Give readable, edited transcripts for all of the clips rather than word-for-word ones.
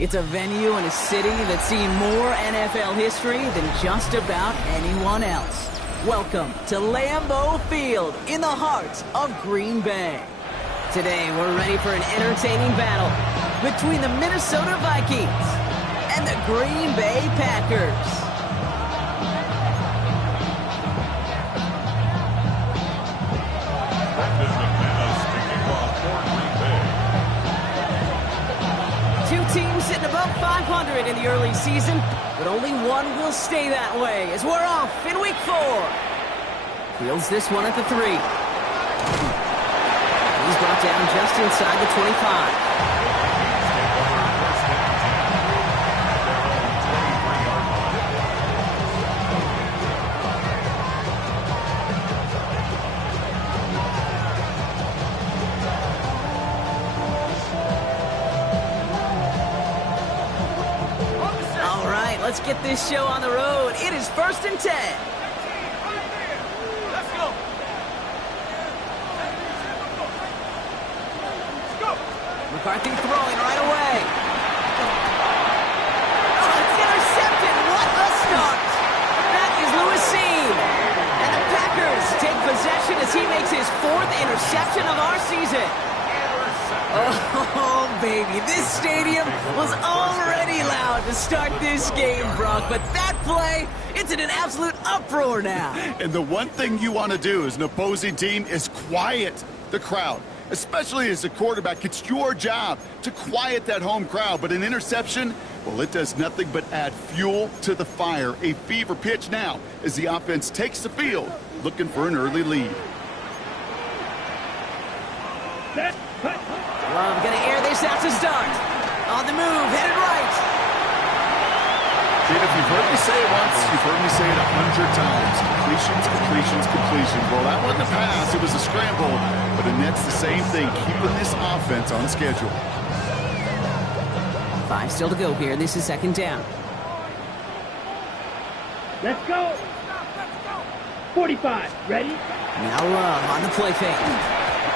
It's a venue in a city that's seen more NFL history than just about anyone else. Welcome to Lambeau Field in the heart of Green Bay. Today, we're ready for an entertaining battle between the Minnesota Vikings and the Green Bay Packers. Two teams sitting above 500 in the early season, but only one will stay that way as we're off in week 4. Fields this one at the 3. He's brought down just inside the 25. Let's get this show on the road. It is 1st and 10. Let's go. McCarthy throwing right away. Oh, it's intercepted. What a start. That is Lewis Seam. And the Packers take possession as he makes his 4th interception of our season. Oh, baby, this stadium was already loud to start this game, Brock, but that play, it's in an absolute uproar now. And the one thing you want to do as an opposing team is quiet the crowd, especially as a quarterback. It's your job to quiet that home crowd, but an interception, well, it does nothing but add fuel to the fire. A fever pitch now as the offense takes the field, looking for an early lead. Love gonna air this out to start. On the move, headed right. If you've heard me say it once, you've heard me say it 100 times. Completions, completions, completions. Well, that wasn't a pass, it was a scramble. But Annette's the same thing, keeping this offense on schedule. 5 still to go here. This is 2nd down. Let's go. 45. Ready? Now Love on the play fake.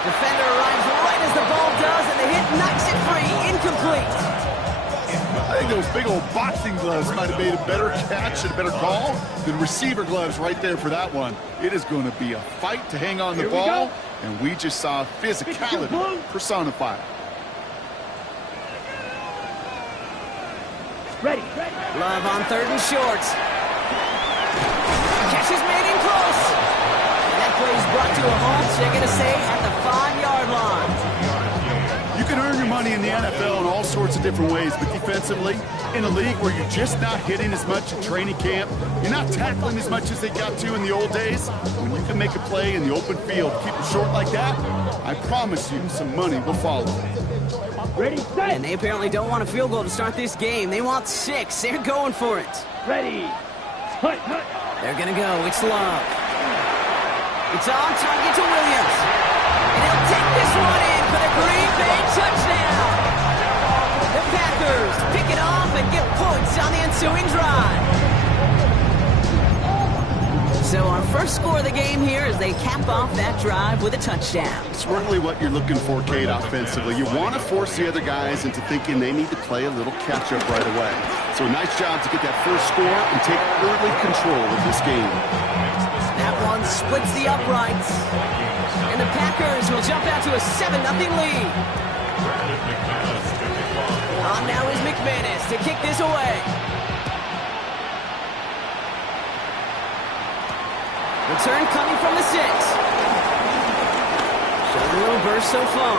Defender arrives right as the ball does, and the hit knocks it free. Incomplete. I think those big old boxing gloves might have made a better catch and a better call than receiver gloves right there for that one. It is going to be a fight to hang on the ball, and we just saw physicality personified. Ready. Love on 3rd and short. Catch is made in close. And that play is brought to a halt, so they're going to say at the 5-yard line. You can earn your money in the NFL in all sorts of different ways, but defensively, in a league where you're just not hitting as much at training camp, you're not tackling as much as they got to in the old days, when you can make a play in the open field, keep it short like that, I promise you some money will follow. Ready, set. And they apparently don't want a field goal to start this game. They want 6. They're going for it. Ready. Hut. They're going to go. It's Love. It's on target to Williams. And he'll take this one in for the Green Bay touchdown. The Packers pick it off and get points on the ensuing drive. So our first score of the game here is they cap off that drive with a touchdown. It's really what you're looking for, Kate, offensively. You want to force the other guys into thinking they need to play a little catch-up right away. So a nice job to get that first score and take early control of this game. That one splits the uprights. And the Packers will jump out to a 7-0 lead. On now is McManus to kick this away. Return coming from the 6. Showing a little burst so far.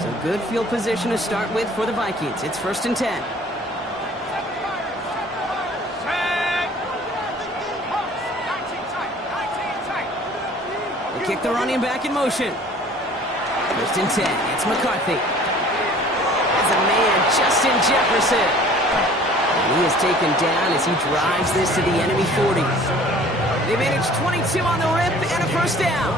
So good field position to start with for the Vikings. It's 1st and 10. Kick the running back in motion. 1st and 10. It's McCarthy. As a man, Justin Jefferson. He is taken down as he drives this to the enemy 40. They managed 22 on the rip and a first down.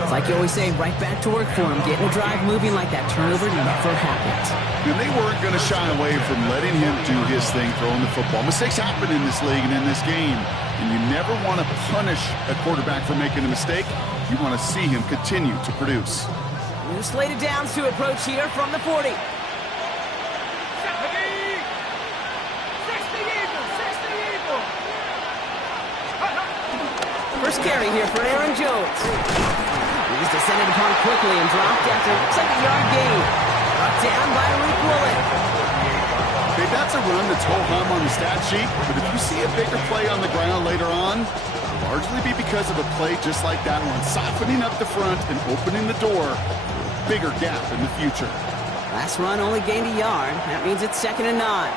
It's like you always say, right back to work for him. Getting a drive moving like that turnover never happened. And they weren't going to shy away from letting him do his thing throwing the football. Mistakes happen in this league and in this game. And you never want to punish a quarterback for making a mistake. You want to see him continue to produce. New slated downs to approach here from the 40. First carry here for Aaron Jones. He's descended upon quickly and dropped after looks like a yard gain. Brought down by Rick Willett. Okay, that's a run that's ho-hum on the stat sheet, but if you see a bigger play on the ground later on, it'll largely be because of a play just like that one, softening up the front and opening the door for a bigger gap in the future. Last run only gained a yard. That means it's 2nd and 9.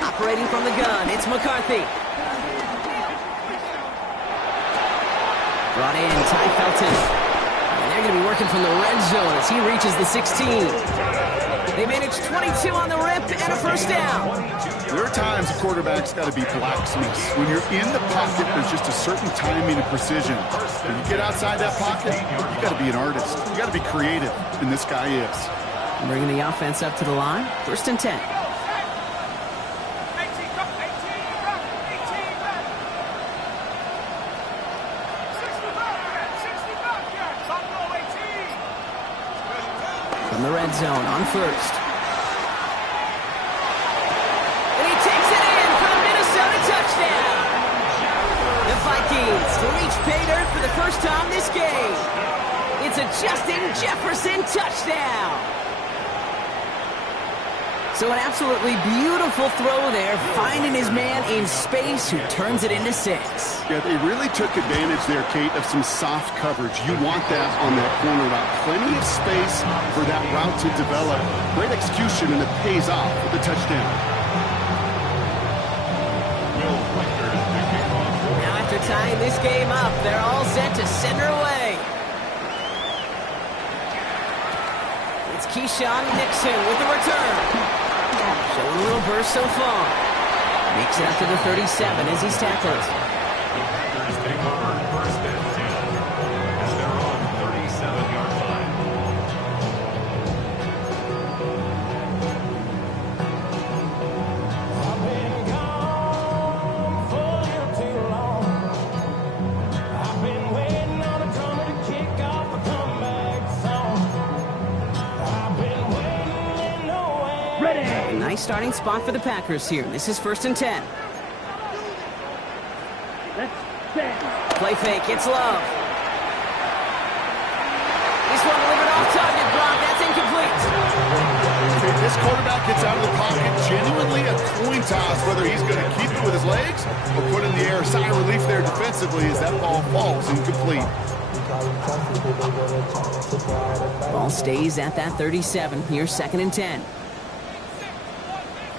Operating from the gun, it's McCarthy. Brought in, Ty Felton. And they're going to be working from the red zone as he reaches the 16. They managed 22 on the rip and a first down. There are times a quarterback's got to be blacksmiths. When you're in the pocket, there's just a certain timing and precision. When you get outside that pocket, you got to be an artist. You got to be creative, and this guy is. Bringing the offense up to the line, 1st and 10. From the red zone on 1st. And he takes it in for a Minnesota touchdown. The Vikings reach pay dirt for the first time this game. It's a Justin Jefferson touchdown. So an absolutely beautiful throw there, finding his man in space who turns it into 6. Yeah, they really took advantage there, Kate, of some soft coverage. You want that on that corner route. Plenty of space for that route to develop. Great execution, and it pays off with the touchdown. Now after tying this game up, they're all set to send her away. It's Keyshawn Nixon with the return. Showing a little burst so far. Makes it up to the 37 as he's tackled. A nice starting spot for the Packers here. This is 1st and 10. Play fake, it's Love. This one delivered off target, Brock. That's incomplete. This quarterback gets out of the pocket, genuinely a coin toss, whether he's going to keep it with his legs or put in the air. Sigh of relief there defensively as that ball falls incomplete. Ball stays at that 37. Here's 2nd and 10.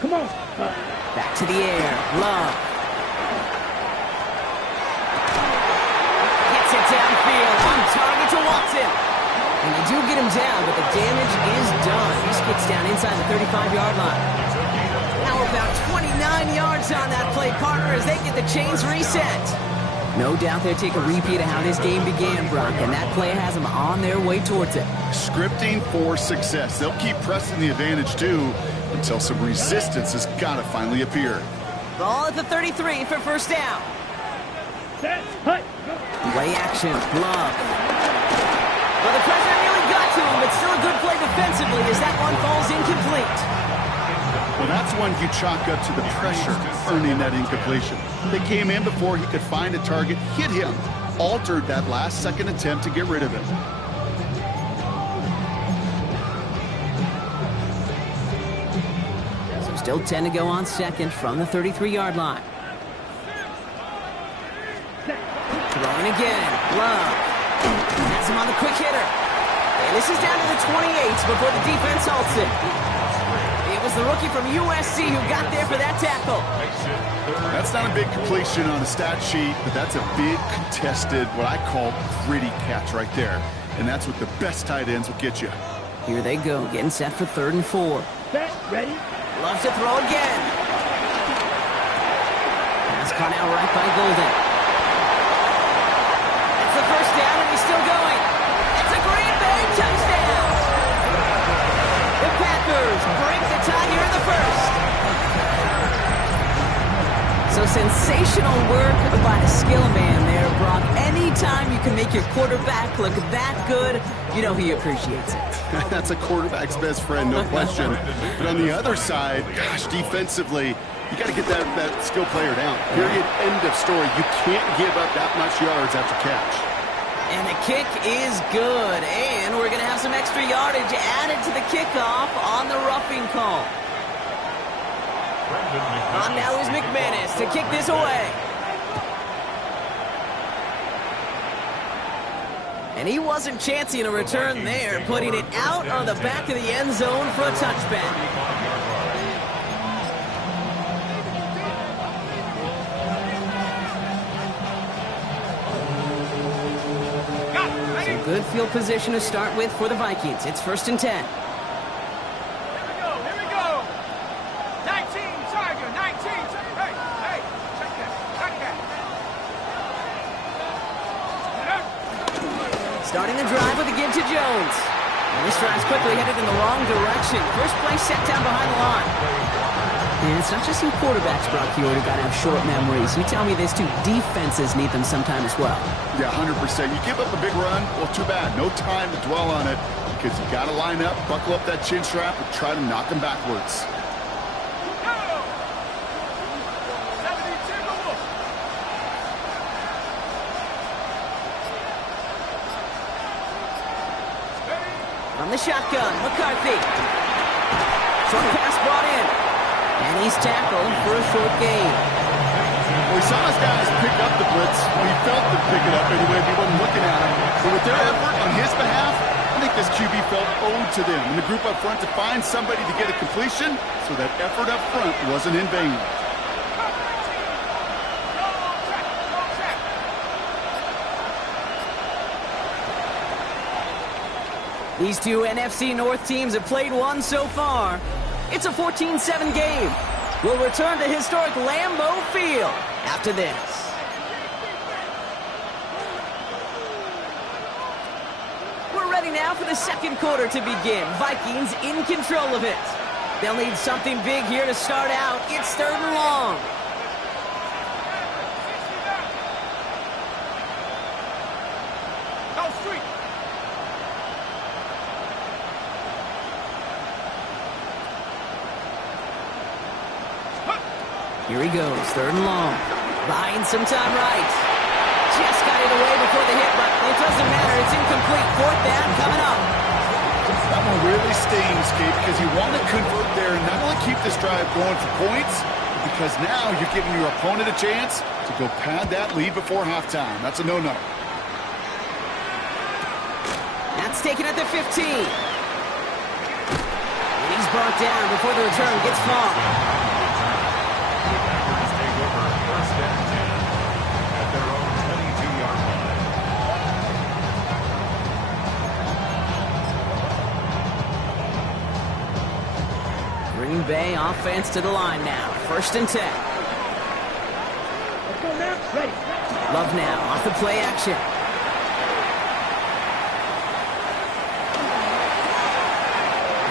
Come on. Back to the air. Love. Gets it downfield. On target to Watson. And they do get him down, but the damage is done. He gets down inside the 35-yard line. Now about 29 yards on that play, partner, as they get the chains reset. No doubt they'll take a repeat of how this game began, Brock, and that play has them on their way towards it. Scripting for success. They'll keep pressing the advantage, too, until some resistance has got to finally appear. Ball at the 33 for first down. Play action. Love. Well, the pressure nearly got to him, but still a good play defensively as that one falls incomplete. Well, that's one you chalk up to the pressure, earning that incompletion. They came in before he could find a target, hit him, altered that last-second attempt to get rid of it. So still 10 to go on 2nd from the 33-yard line. Throwing again. Love. Has him on the quick hitter. And this is down to the 28 before the defense halts it. It was was the rookie from USC who got there for that tackle. That's not a big completion on a stat sheet, but that's a big contested, what I call gritty catch right there. And that's what the best tight ends will get you. Here they go, getting set for 3rd and 4. Set, ready. Loves to throw again. Pass caught out right by Golden. That's the first down, and he's still going. It's a Green Bay touchdown. The Packers break the tie here in the first. So sensational work by the skill man there, Brock. Anytime you can make your quarterback look that good, you know he appreciates it. That's a quarterback's best friend, no question. But on the other side, gosh, defensively, you got to get that skill player down. Period, end of story. You can't give up that much yards after catch. And the kick is good. And we're going to have some extra yardage added to the kickoff on the roughing call. On now is McManus to kick this away. And he wasn't chancing a return there, putting it out of the back of the end zone for a touchback. So good field position to start with for the Vikings. It's 1st and 10. Starting the drive with a give to Jones. And this drive's quickly headed in the wrong direction. First play set down behind the line. And it's not just some quarterbacks, Brock, you already got to have short memories. You tell me these two defenses need them sometime as well. Yeah, 100%. You give up a big run, well, too bad. No time to dwell on it because you got to line up, buckle up that chin strap, and try to knock them backwards. From the shotgun, McCarthy. Short pass brought in. And he's tackled for a short gain. Well, we saw his guys pick up the blitz. Well, he felt them pick it up anyway if he wasn't looking at him. But with their effort on his behalf, I think this QB felt owed to them. And the group up front to find somebody to get a completion, so that effort up front wasn't in vain. These two NFC North teams have played one so far. It's a 14-7 game. We'll return to historic Lambeau Field after this. We're ready now for the second quarter to begin. Vikings in control of it. They'll need something big here to start out. It's 3rd and long. Here he goes, 3rd and long. Buying some time right. Just got it away before the hit, but it doesn't matter. It's incomplete. 4th down coming up. That one really stings, Kate, because you want to convert there and not only keep this drive going for points, because now you're giving your opponent a chance to go pad that lead before halftime. That's a no-no. That's taken at the 15. And he's brought down before the return gets far. Green Bay offense to the line now. 1st and 10. Let's go now. Ready. Love now off the play action.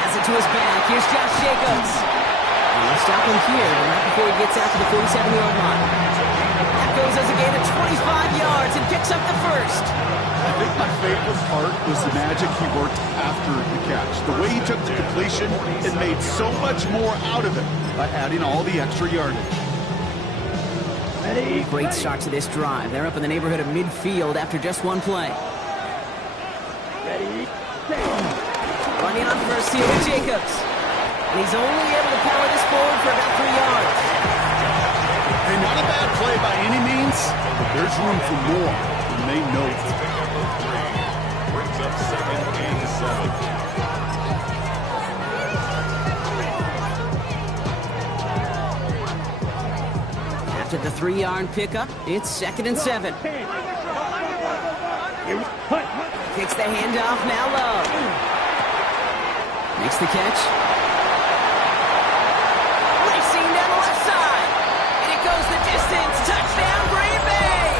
Has it to his back. Here's Josh Jacobs. And they'll stop him here, but not before he gets out to the 47-yard line. That goes as a gain of 25 yards and picks up the first. I think my favorite part was the magic he worked after the catch. The way he took the completion and made so much more out of it by adding all the extra yardage. Ready. Great start to this drive. They're up in the neighborhood of midfield after just one play. Ready. Set. Running on first here with Jacobs. And he's only able to power this forward for about 3 yards. Hey, not a bad play by any means, but there's room for more, and they know it. Brings up 2nd and 7. After the 3-yard pickup, it's 2nd and 7. Kicks the handoff, now low. Makes the catch. Racing down the left side. And it goes the distance. Touchdown, Green Bay!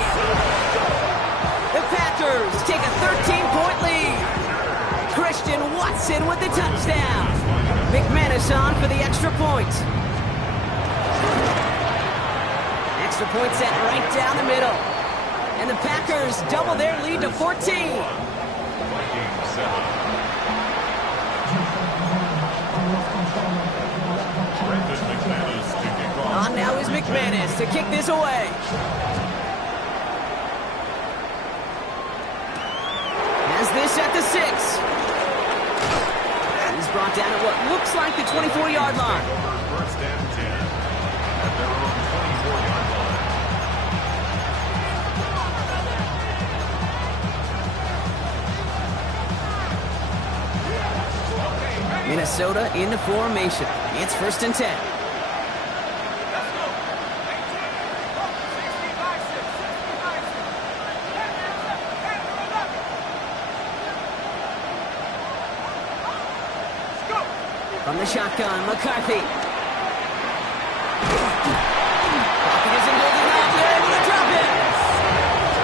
The Packers take a 13-point lead. Christian Watson with the touchdown. McManus on for the extra point. Extra point set right down the middle. And the Packers double their lead to 14. On now is McManus to kick this away. Has this at the 6. He's brought down at what looks like the 24-yard line. First and 10 at their own 24-yard line. Minnesota in the formation. It's 1st and 10. From the shotgun, McCarthy. Pocket isn't holding up. They're able to drop it.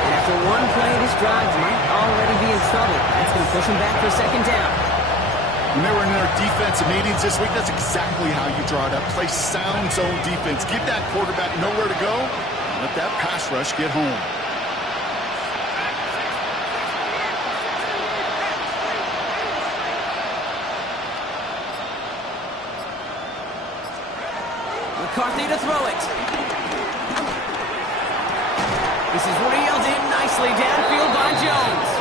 And after one play, this drive might already be in trouble. That's going to push him back for a 2nd down. When they were in their defensive meetings this week, that's exactly how you draw it up. Play sound zone defense. Give that quarterback nowhere to go. And let that pass rush get home. McCarthy to throw it. This is reeled in nicely downfield by Jones.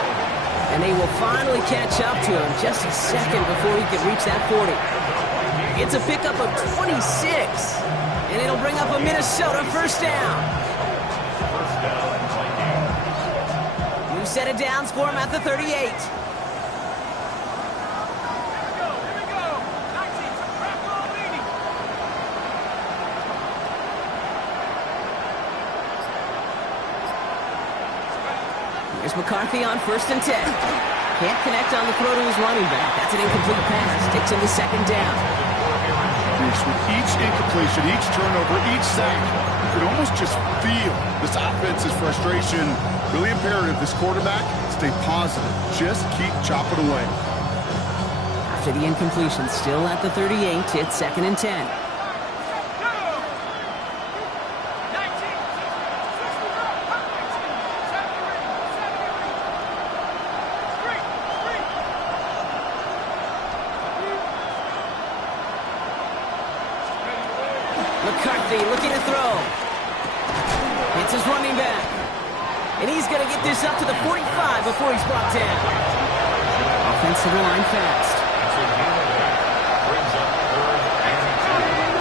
And they will finally catch up to him just a second before he can reach that 40. It's a pickup of 26. And it'll bring up a Minnesota 1st down. New set of downs for him at the 38. Here's McCarthy on 1st and 10. Can't connect on the throw to his running back. That's an incomplete pass. Takes him to 2nd down. With each incompletion, each turnover, each sack, you could almost just feel this offense's frustration. Really imperative, this quarterback, stay positive. Just keep chopping away. After the incompletion, still at the 38, it's 2nd and 10. McCarthy looking to throw. It's his running back. And he's going to get this up to the 45 before he's brought down. Offensive line fast. Brings up 3rd and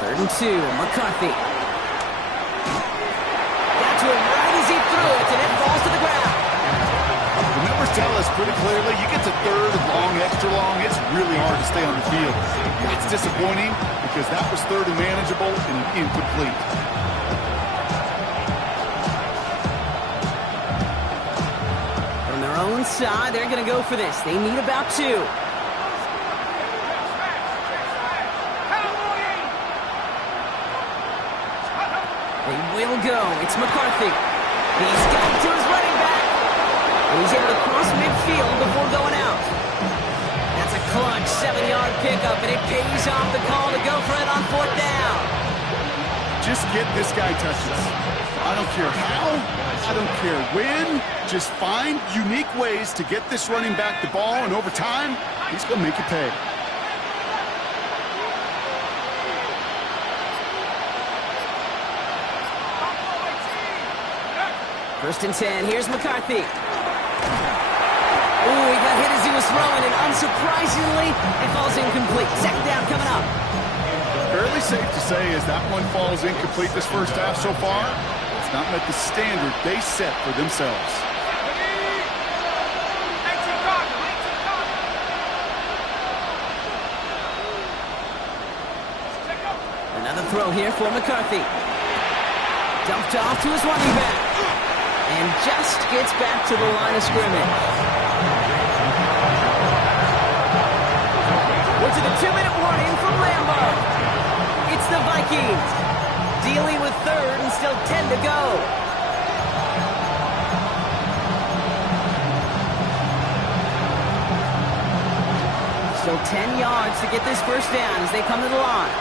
2. 3rd and 2, McCarthy. To him right as he threw it, and it falls to the ground. The numbers tell us pretty clearly, you get to 3rd and long, extra long, it's really hard to stay on the field. That's disappointing because that was 3rd and manageable and incomplete. From their own side, they're going to go for this. They need about 2. They will go. It's McCarthy. He's got it to his running back. And he's able to cross midfield before going out. That's a clutch 7-yard pickup, and it pays off the call to go for it on 4th down. Just get this guy touches. I don't care how, I don't care when. Just find unique ways to get this running back the ball, and over time, he's going to make it pay. 1st and 10. Here's McCarthy. Ooh, he got hit as he was throwing, and unsurprisingly, it falls incomplete. 2nd down coming up. Fairly safe to say as that one falls incomplete this first half so far, has not met the standard they set for themselves. Another throw here for McCarthy. Dumped off to his running back. And just gets back to the line of scrimmage. We're to the 2-minute warning from Lambeau. It's the Vikings dealing with third and still 10 to go. Still 10 yards to get this first down as they come to the line.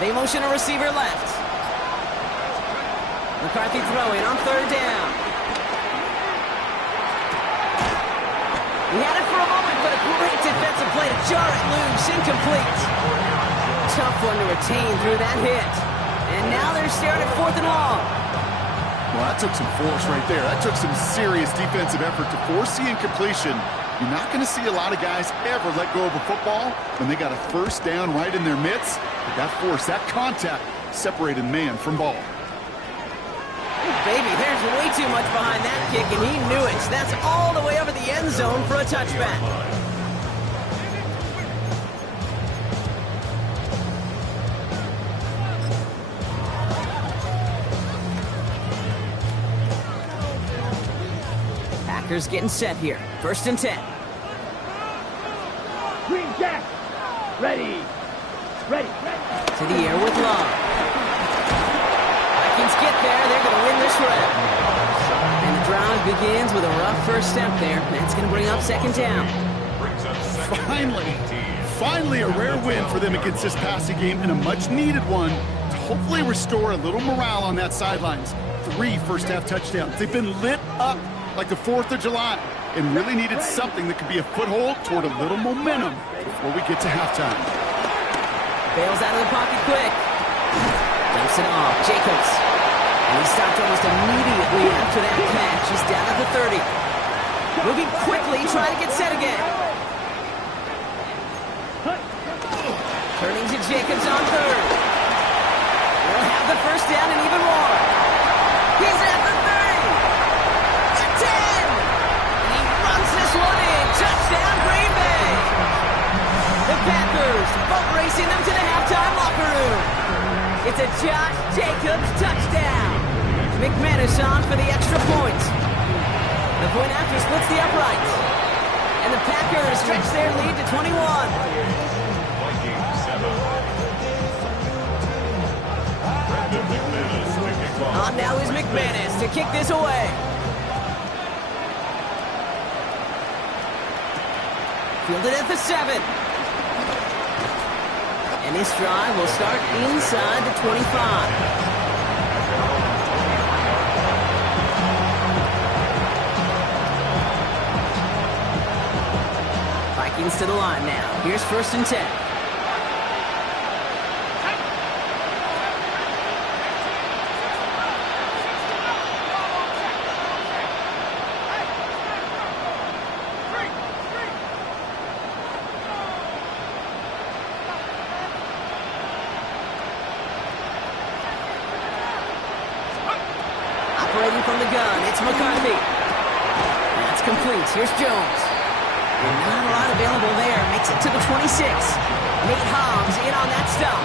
They motion a receiver left. McCarthy throwing on third down. He had it for a moment, but a great defensive play to jar it loose. Incomplete. Tough one to retain through that hit. And now they're staring at 4th and long. Well, that took some force right there. That took some serious defensive effort to force the incompletion. You're not going to see a lot of guys ever let go of a football when they got a first down right in their midst. But that force, that contact, separated man from ball. Baby, there's way too much behind that kick, and he knew it. That's all the way over the end zone for a touchback. Packers getting set here. 1st and 10. Green Jack. Ready. Ready. To the air with Love. Vikings get there. They're going to win this round. And the drive begins with a rough first step there. That's going to bring up 2nd down. Finally a rare win for them against this passing game, and a much-needed one to hopefully restore a little morale on that sidelines. 3 first-half touchdowns. They've been lit up like the 4th of July and really needed something that could be a foothold toward a little momentum before we get to halftime. Bails out of the pocket quick. Dumps it off. Jacobs. And he stopped almost immediately after that catch. He's down at the 30. Moving quickly, trying to get set again. Turning to Jacobs on 3rd. They'll have the first down and even more. He's at the 30. The 10. And he runs this one in. Touchdown, Green Bay. The Packers boat racing them to the halftime locker room. It's a Josh Jacobs touchdown. McManus on for the extra point. The point after splits the uprights. And the Packers stretch their lead to 21. On now is McManus to kick this away. Fielded at the 7. And this drive will start inside the 25. Vikings to the line now. Here's 1st and 10. Operating from the gun, it's McCarthy. That's complete. Here's Jones. And not a lot available there. Makes it to the 26. Nate Hobbs in on that stop.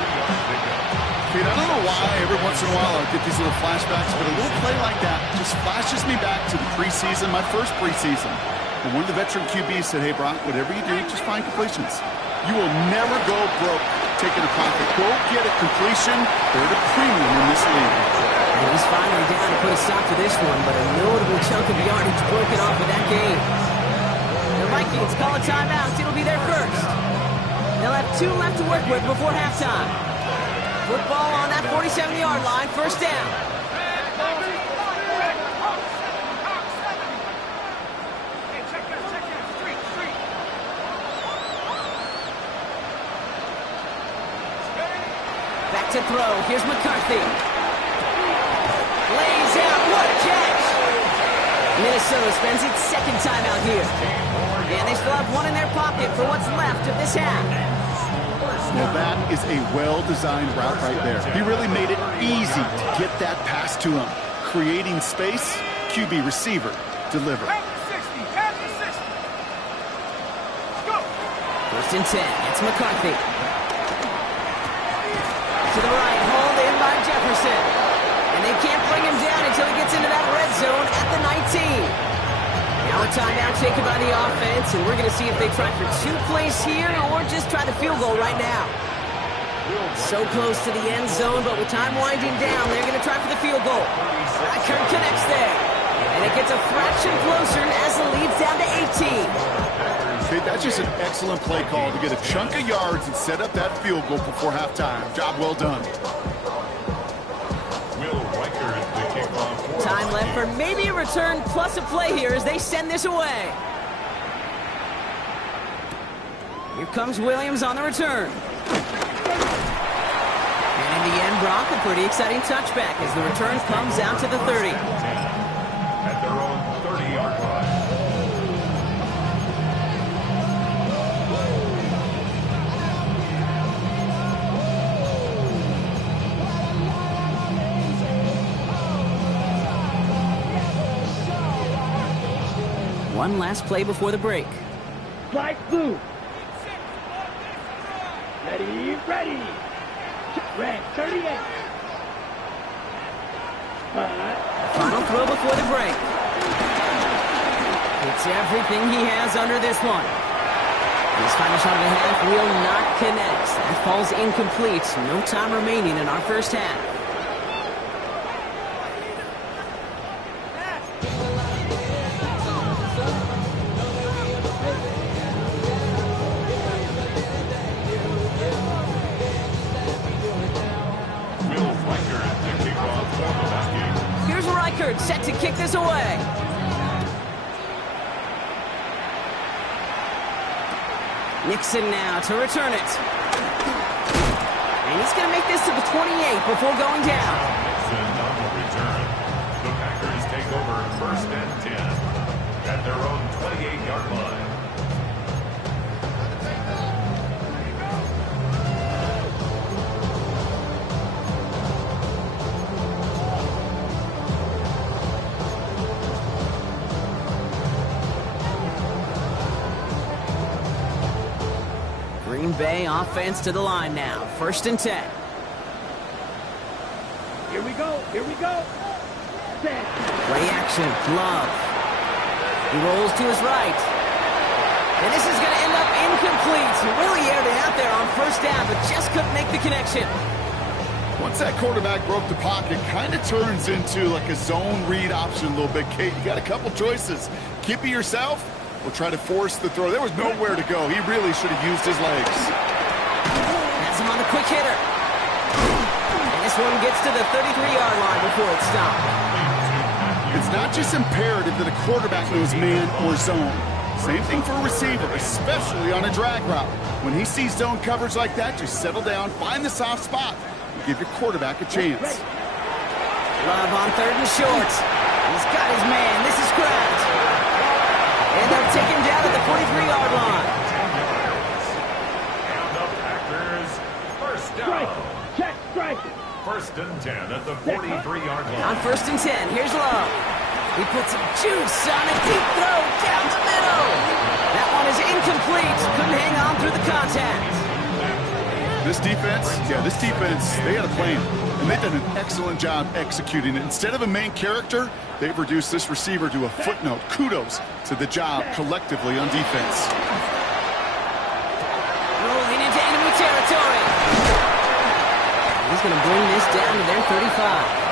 Pete, I don't know why every once in a while I get these little flashbacks, but a little play like that just flashes me back to the preseason, my first preseason. And one of the veteran QBs said, hey, Brock, whatever you do, just find completions. You will never go broke taking a pocket. Go get a completion. They're the premium in this league. And he's finally down to put a stop to this one, but a notable chunk of yardage broken off of that game. The Vikings call a timeout. It'll be their first. They'll have 2 left to work with before halftime. Football on that 47-yard line. First down. Back to throw. Here's McCarthy. Lays out. What a catch. Minnesota spends its second time out here. And they still have one in their pocket for what's left of this half. Well, that is a well-designed route right there. He really made it easy to get that pass to him. Creating space, QB receiver, deliver. First and 10, it's McCarthy. To the right, hauled in by Jefferson. And they can't bring him down until he gets into that red zone at the 19. Now a timeout taken by the offense, and we're going to see if they try for 2 plays here or just try the field goal right now. So close to the end zone, but with time winding down, they're going to try for the field goal. Kirk connects there. And it gets a fraction closer as the lead's down to 18. Okay, that's just an excellent play call to get a chunk of yards and set up that field goal before halftime. Job well done. Time left for maybe a return plus a play here as they send this away. Here comes Williams on the return. And in the end, Brock, a pretty exciting touchback as the return comes out to the 30. At their own 30-yard line. One last play before the break. Flight blue. Ready, ready. Red, 38. Final throw before the break. It's everything he has under this one. This final shot of the half will not connect. That falls incomplete. No time remaining in our first half. Set to kick this away. Nixon now to return it. And he's going to make this to the 28 before going down. Nixon on the return. The Packers take over first and 10 at their own 28-yard line. Green Bay offense to the line now. First and 10. Here we go, here we go. Set. Play action, Love. He rolls to his right. And this is going to end up incomplete. He really aired it out there on first down, but just couldn't make the connection. Once that quarterback broke the pocket, kind of turns into like a zone read option a little bit, Kate. You got a couple choices. Keep it yourself, or try to force the throw. There was nowhere to go. He really should have used his legs. Has him on the quick hitter. And this one gets to the 33-yard line before it's stopped. It's not just imperative that a quarterback knows man or zone. Same thing for a receiver, especially on a drag route. When he sees zone coverage like that, just settle down, find the soft spot, and give your quarterback a chance. Love on third and short. He's got his man. This is Kraft. And they'll take him down at the 43-yard line. And the Packers first down. Strike. Check, strike. First and 10 at the 43-yard line. On first and 10, here's Love. He puts some juice on a deep throw down the middle. That one is incomplete. Couldn't hang on through the contact. This defense, they got a plan. And they've done an excellent job executing it. Instead of a main character, they've reduced this receiver to a footnote. Kudos to the job collectively on defense. Rolling into enemy territory. He's going to bring this down to their 35.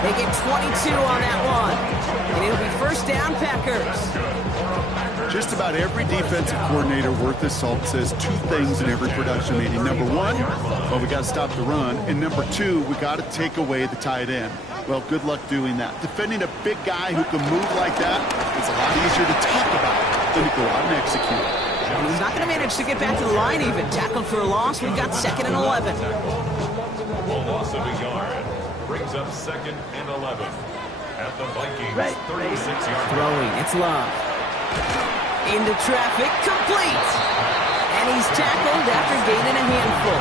They get 22 on that one. And it'll be first down, Packers. Just about every defensive coordinator worth his salt says two things in every production meeting. Number one, well, we got to stop the run. And number two, we got to take away the tight end. Well, good luck doing that. Defending a big guy who can move like that is a lot easier to talk about than to go out and execute. And he's not going to manage to get back to the line even. Tackled for a loss. We've got second and 11. A loss of a yard brings up second and 11. At the Vikings, 36-yard. Throwing, it's Love. Into traffic, complete. And he's tackled after gaining a handful.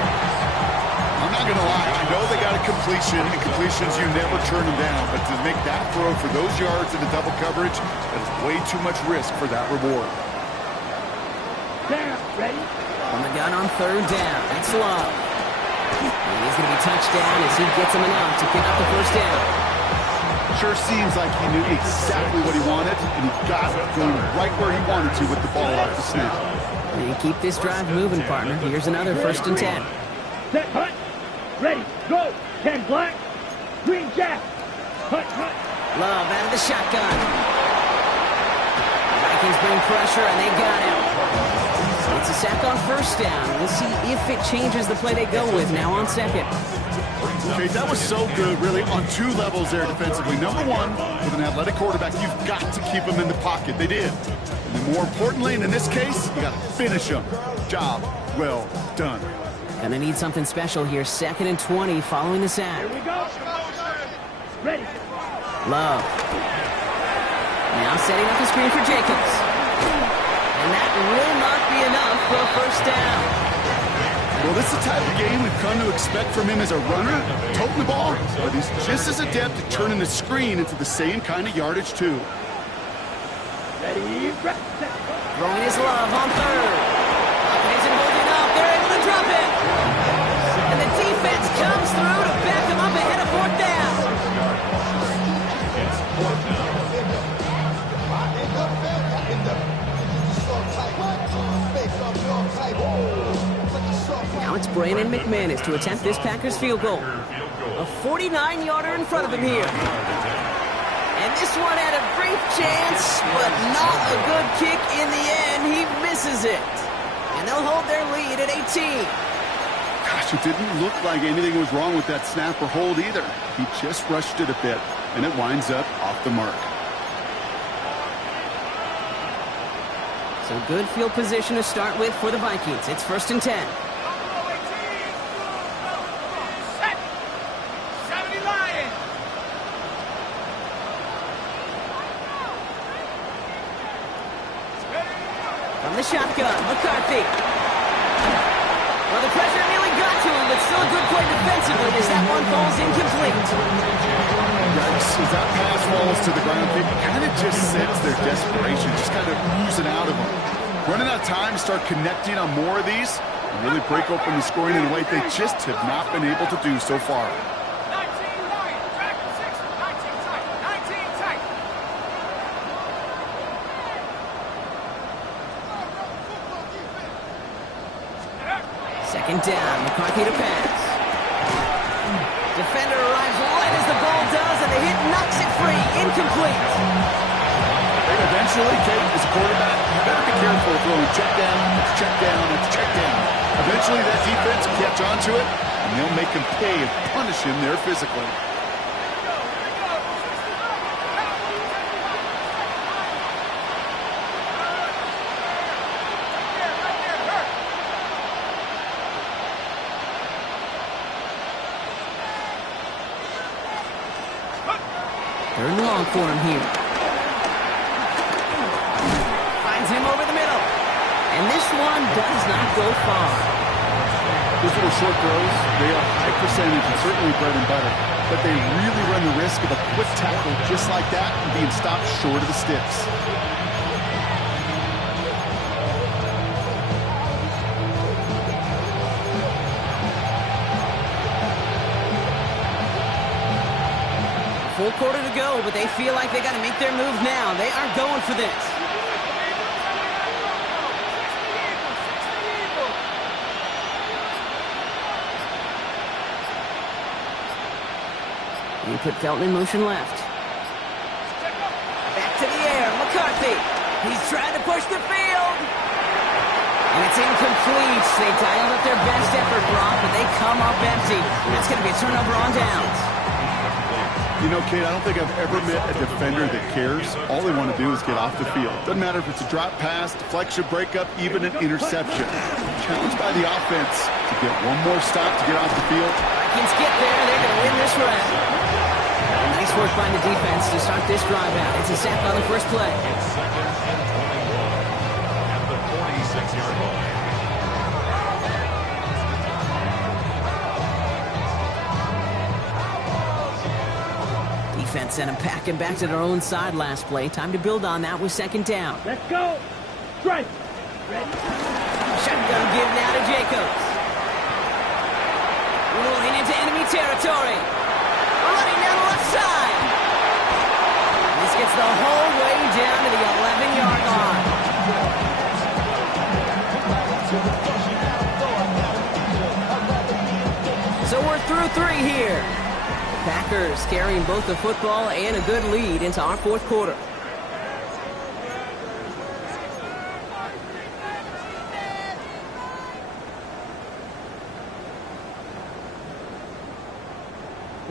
I'm not going to lie, I know they got a completion, and completions, you never turn them down. But to make that throw for those yards in the double coverage, that is way too much risk for that reward. Down, ready? On the gun on third down, it's Love. And he's going to be touched down as he gets him enough to pick up the first down. Sure seems like he knew exactly what he wanted, and he got it going right where he wanted to with the ball off the snap. And keep this drive moving, partner. Here's another 1st and 10. Set, hut. Ready, go. 10 black. Green jack. Hut, hut. Love out of the shotgun. Vikings bring pressure, and they got him. It's a sack on first down. We'll see if it changes the play they go with now on second. Okay, that was so good, really, on two levels there defensively. Number one, with an athletic quarterback, you've got to keep him in the pocket. They did. And then more importantly, and in this case, you got to finish him. Job well done. Gonna need something special here. 2nd and 20 following the sack. Here we go. Ready. Love. Now setting up the screen for Jacobs. And that will not be enough for a first down. Well, this is the type of game we've come to expect from him as a runner, toting the ball, but he's just as adept at turning the screen into the same kind of yardage, too. Ready, set. Throwing his Love on third. Offense isn't holding up. They're able to drop it. And the defense comes through to back him up ahead of 4th down. It's 4th down. Now it's Brandon McManus to attempt this Packers field goal. A 49-yarder in front of him here. And this one had a brief chance, but not a good kick in the end. He misses it. And they'll hold their lead at 18. Gosh, it didn't look like anything was wrong with that snap or hold either. He just rushed it a bit, and it winds up off the mark. So good field position to start with for the Vikings. It's 1st and 10. From the shotgun, McCarthy. Well, the pressure nearly got to him, but still a good play defensively as that one falls incomplete. Yikes, as that pass falls to the ground, you kind of just sense their desperation, just kind of oozing out of them. Running out of time to start connecting on more of these and really break open the scoring in a way they just have not been able to do so far. 2nd down, McCarthy to pass. Defender arrives right as the ball does, and the hit knocks it free. Incomplete. And eventually, Kate, as a quarterback, you better be careful throwing check down, check down, check down. Eventually, that defense will catch on to it, and they'll make him pay and punish him there physically. Third and long for him here. Finds him over the middle. And this one does not go far. Those little short throws, they are high percentage and certainly bread and butter. But they really run the risk of a quick tackle just like that and being stopped short of the sticks. Full quarter to go, but they feel like they got to make their move now. They are going for this. He put Felton in motion left. Back to the air, McCarthy. He's trying to push the field. And it's incomplete. They dialed up their best effort, Brock, but they come up empty. That's going to be a turnover on downs. You know, Kate, I don't think I've ever met a defender that cares. All they want to do is get off the field. Doesn't matter if it's a drop pass, deflection, breakup, even an interception. Challenged by the offense to get one more stop to get off the field. Vikings get there. They're going to win this round. Nice work by the defense to start this drive out. It's a sack on the first play. It's 2nd and 21 at the 46-yard line. Defense sent him packing back to their own side last play. Time to build on that with 2nd down. Let's go. Strike. Ready. Shotgun give now to Jacobs. Rolling into enemy territory. Running down the left side. This gets the whole way down to the 11-yard line. So we're through 3 here. Packers carrying both the football and a good lead into our 4th quarter.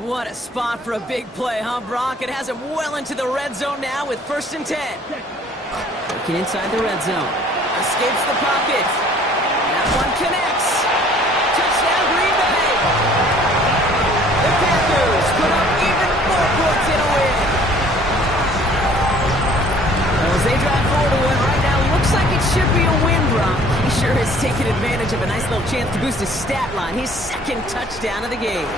What a spot for a big play, huh, Brock? It has him well into the red zone now with 1st and 10. Looking inside the red zone. Escapes the pocket. That one connects. Touchdown, Green Bay. The Packers put up even more points in a win. Well, as they drive forward to win right now, looks like it should be a win, Brock. He sure has taken advantage of a nice little chance to boost his stat line. His 2nd touchdown of the game.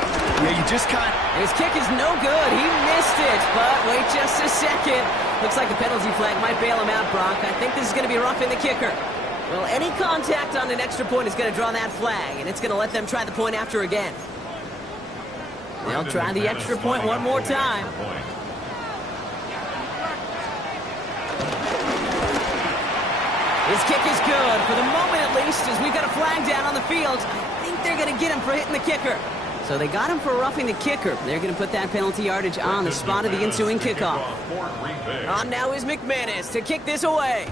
Yeah, you just can't. His kick is no good. He missed it, but wait just a second. Looks like the penalty flag might bail him out, Brock. I think this is going to be roughing the kicker. Well, any contact on an extra point is going to draw that flag, and it's going to let them try the point after again. They'll try the extra point one more time. His kick is good, for the moment at least, as we've got a flag down on the field. I think they're going to get him for hitting the kicker. So they got him for roughing the kicker. They're going to put that penalty yardage on the spot of the ensuing kickoff. On now is McManus to kick this away.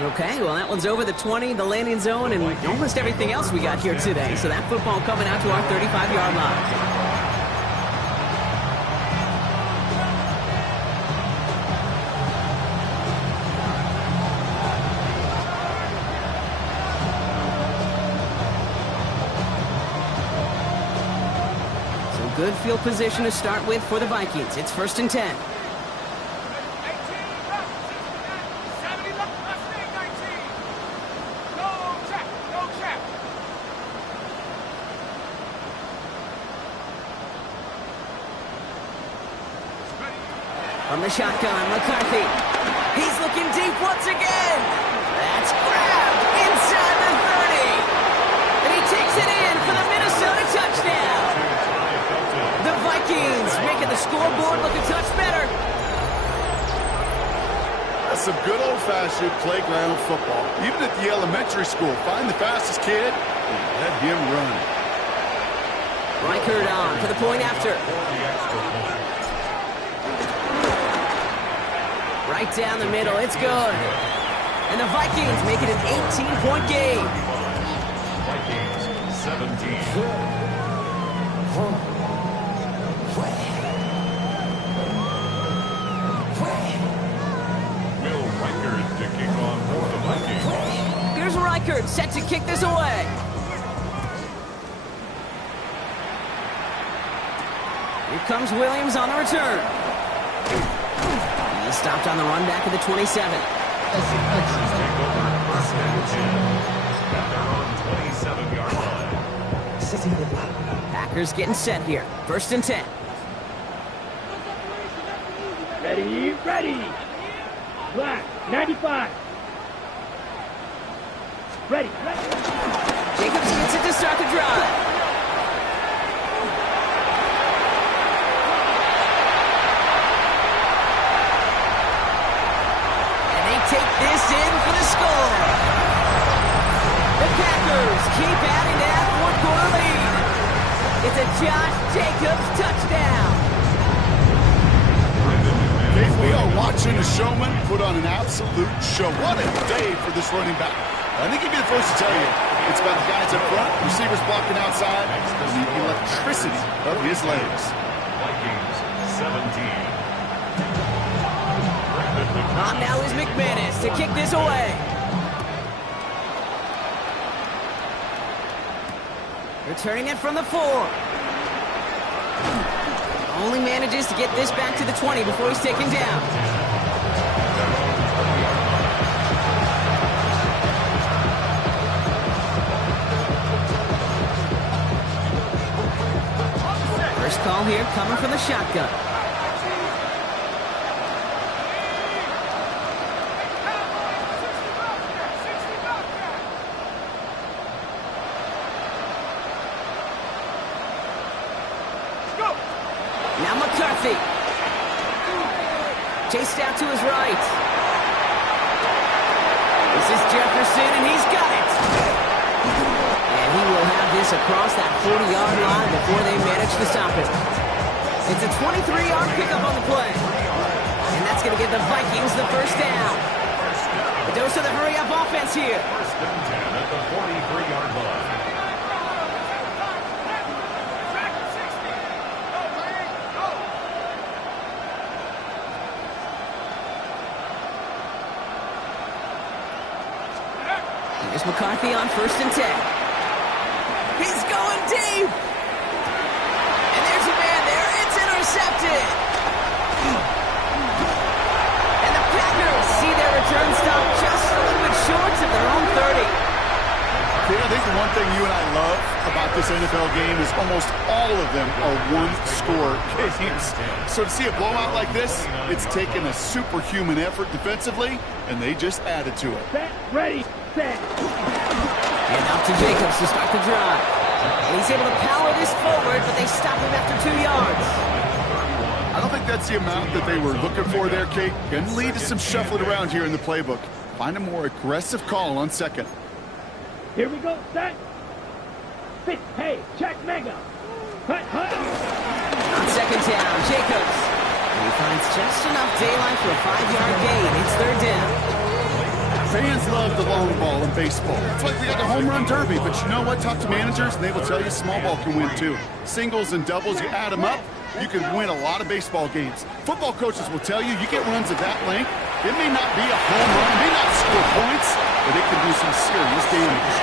Okay, well, that one's over the 20, the landing zone, and almost everything else we got here today. So that football coming out to our 35-yard line. Good field position to start with for the Vikings. It's 1st and 10. From the shotgun, McCarthy. He's looking deep once again. That's grabbed inside the 30. And he takes it in for the Minnesota touchdown. The Vikings making the scoreboard look a touch better. That's some good old-fashioned playground football. Even at the elementary school, find the fastest kid and let him run. Reichert on for the point after. Right down the middle, it's good. And the Vikings make it an 18-point game. Vikings 17. Here's Reichert set to kick this away. Here comes Williams on the return. He stopped on the run back at the 27. Packers getting set here. 1st and 10. Ready, ready. Black, 95. Ready. Jacobs gets it to start the drive. And they take this in for the score. The Packers keep adding to that 4-quarter lead. It's a Josh Jacobs touchdown. We are watching a showman put on an absolute show. What a day for this running back. I think he'd be the first to tell you. It's about the guys up front, receivers blocking outside, and the electricity of his legs. Vikings 17. On now is McManus to kick this away. Returning it from the 4. Only manages to get this back to the 20 before he's taken down. First call here coming from the shotgun. Now McCarthy. Chased out to his right. This is Jefferson, and he's got it. And he will have this across that 40-yard line before they manage to stop it. It's a 23-yard pickup on the play. And that's going to give the Vikings the first down. A dose of the hurry-up offense here. First and 10 at the 43-yard line. Here's McCarthy on first and 10. He's going deep. And there's a man there. It's intercepted. And the Packers see their return stop just a little bit short of their own 30. I think the one thing you and I love about this NFL game is almost all of them are one-score games. So to see a blowout like this, it's taken a superhuman effort defensively, and they just added to it. Set, ready, set. And out to Jacobs to start the drive. And he's able to power this forward, but they stop him after 2 yards. I don't think that's the amount that they were looking for there, Kate. Going to lead to some shuffling around here in the playbook. Find a more aggressive call on second. Here we go, set. Fit, hey, check mega. Hut, hut. On second down, Jacobs. And he finds just enough daylight for a 5-yard gain. It's third down. Fans love the long ball in baseball. It's like we got the home run derby, but you know what? Talk to managers, and they will tell you small ball can win too. Singles and doubles, you add them up, you can win a lot of baseball games. Football coaches will tell you, you get runs of that length, it may not be a home run, it may not score points, but it can do some serious damage.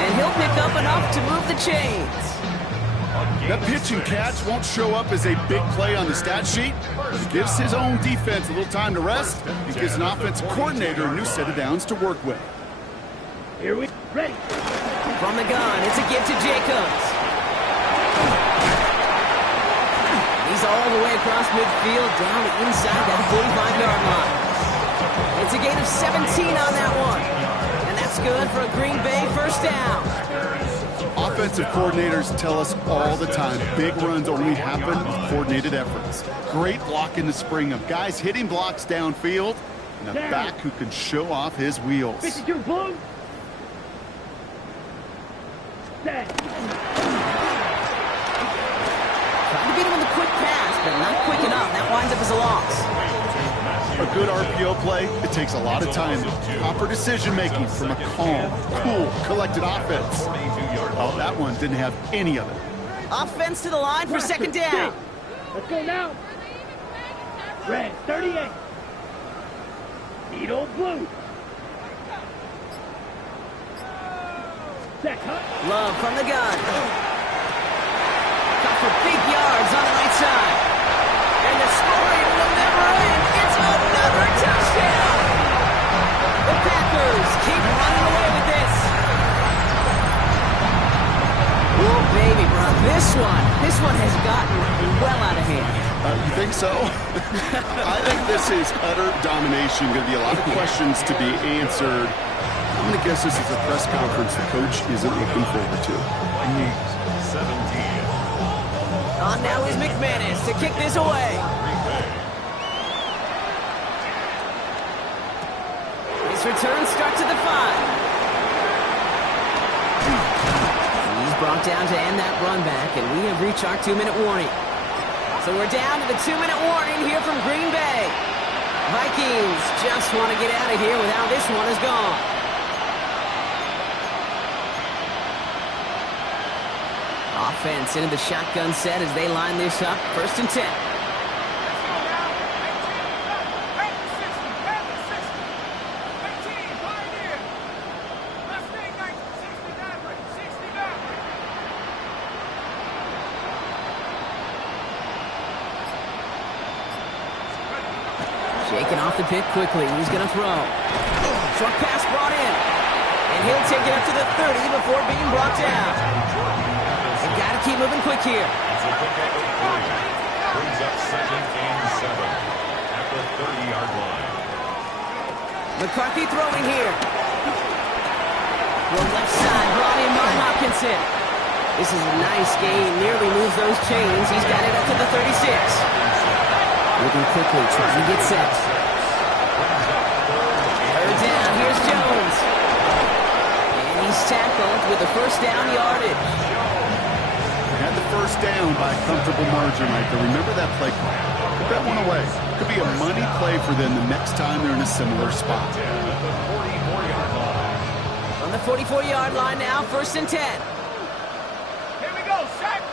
And he'll pick up enough to move the chains. That pitch and catch won't show up as a big play on the stat sheet, but it gives his own defense a little time to rest and gives an offensive coordinator a new set of downs to work with. Here we ready. From the gun, it's a give to Jacobs. He's all the way across midfield, down inside that 45-yard line. It's a gain of 17 on that one. And that's good for a Green Bay first down. Offensive coordinators tell us all the time, big runs only happen with coordinated efforts. Great block in the spring of guys hitting blocks downfield and a back who can show off his wheels. 52 blue. Set. Trying to beat him with a quick pass, but not quick enough. That winds up as a loss. A good RPO play, it takes a lot of time. Proper decision-making from a calm, cool, collected offense. Oh, that one didn't have any of it. Offense to the line for second down. Let's go now. Red, 38. Needle blue. Set, cut. Love from the gun. Got for big yards on the right side. And the scoring will never end. It's another touchdown. The Packers keep running away with this. Oh, baby, bro. This one has gotten well out of hand. You think so? I think this is utter domination. Going to be a lot of questions to be answered. I'm going to guess this is a press conference the coach isn't looking forward to. 17. On now is McManus to kick this away. His return starts at the 5. He's brought down to end that run back, and we have reached our 2-minute warning. So we're down to the 2-minute warning here from Green Bay. Vikings just want to get out of here with how this one is gone. Offense into the shotgun set as they line this up. First and 10. Shaking off the pick quickly. He's going to throw. Short pass brought in. And he'll take it up to the 30 before being brought down. They've got to keep moving quick here. It's a pick up of 3. Brings up 2nd and 7 at the 30-yard line. McCarthy throwing here. From left side, brought in by Hopkinson. This is a nice gain. Nearly moves those chains. He's got it up to the 36. Moving quickly, trying to get set. Third down, here's Jones. And he's tackled with the first down yardage. Had the first down by a comfortable margin right there. Remember that play call. Put that one away. Could be a money play for them the next time they're in a similar spot. On the 44-yard line now, 1st and 10. Here we go, set.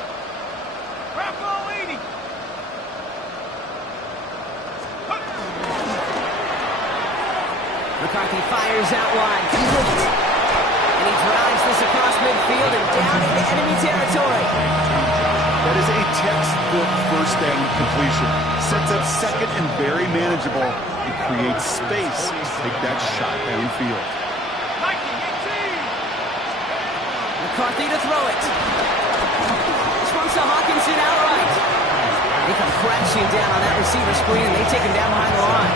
Rocco leading. McCarthy fires out wide, complete. And he drives this across midfield and down into enemy territory. That is a textbook first down completion. Sets up 2nd and very manageable. It creates space to take that shot downfield. McCarthy to throw it. This one's to Hawkinson outright. They come crashing down on that receiver screen, and they take him down behind the line.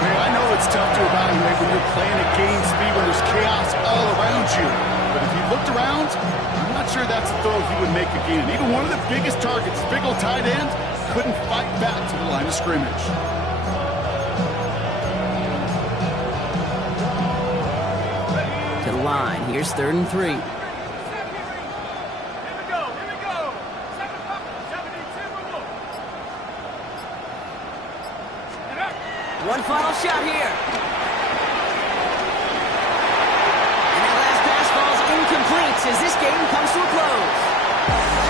Hey, I know it's tough to evaluate when you're playing at game speed when there's chaos all around you. But if you looked around, I'm not sure that's a throw he would make again. Even one of the biggest targets, big old tight end, couldn't fight back to the line of scrimmage. To the line, here's 3rd and 3. One final shot here. And that last pass falls incomplete as this game comes to a close.